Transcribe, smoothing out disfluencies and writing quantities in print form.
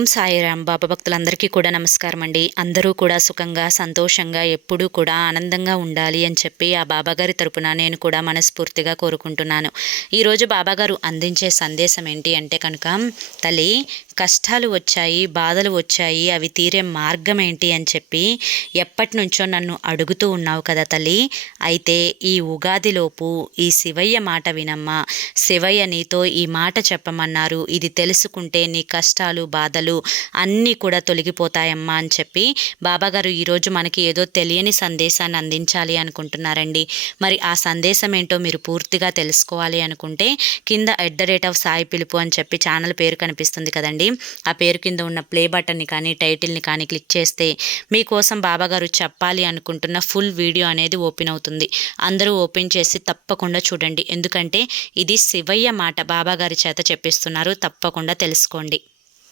ఓం సాయిరాం. బాబా భక్తులందరికీ కూడా నమస్కారం అండి. అందరూ కూడా సుఖంగా సంతోషంగా ఎప్పుడూ కూడా ఆనందంగా ఉండాలి అని చెప్పి ఆ బాబాగారి తరపున నేను కూడా మనస్ఫూర్తిగా కోరుకుంటున్నాను. ఈరోజు బాబాగారు అందించే సందేశం ఏంటి అంటే కనుక, తల్లి కష్టాలు వచ్చాయి, బాధలు వచ్చాయి, అవి తీరే మార్గం ఏంటి అని చెప్పి ఎప్పటి నుంచో నన్ను అడుగుతూ ఉన్నావు కదా తల్లి. అయితే ఈ ఉగాదిలోపు ఈ శివయ్య మాట వినమ్మా, శివయ్య నీతో ఈ మాట చెప్పమన్నారు, ఇది తెలుసుకుంటే నీ కష్టాలు బాధలు అన్నీ కూడా తొలగిపోతాయమ్మా అని చెప్పి బాబాగారు ఈరోజు మనకి ఏదో తెలియని సందేశాన్ని అందించాలి అనుకుంటున్నారండి. మరి ఆ సందేశం ఏంటో మీరు పూర్తిగా తెలుసుకోవాలి అనుకుంటే కింద @సాయి పిలుపు అని చెప్పి ఛానల్ పేరు కనిపిస్తుంది కదండి. ఆ పేరు కింద ఉన్న ప్లే బటన్ని కానీ టైటిల్ని కానీ క్లిక్ చేస్తే మీకోసం బాబాగారు చెప్పాలి అనుకుంటున్న ఫుల్ వీడియో అనేది ఓపెన్ అవుతుంది. అందరూ ఓపెన్ చేసి తప్పకుండా చూడండి. ఎందుకంటే ఇది శివయ్య మాట బాబాగారి చేత చెప్పిస్తున్నారు. తప్పకుండా తెలుసుకోండి.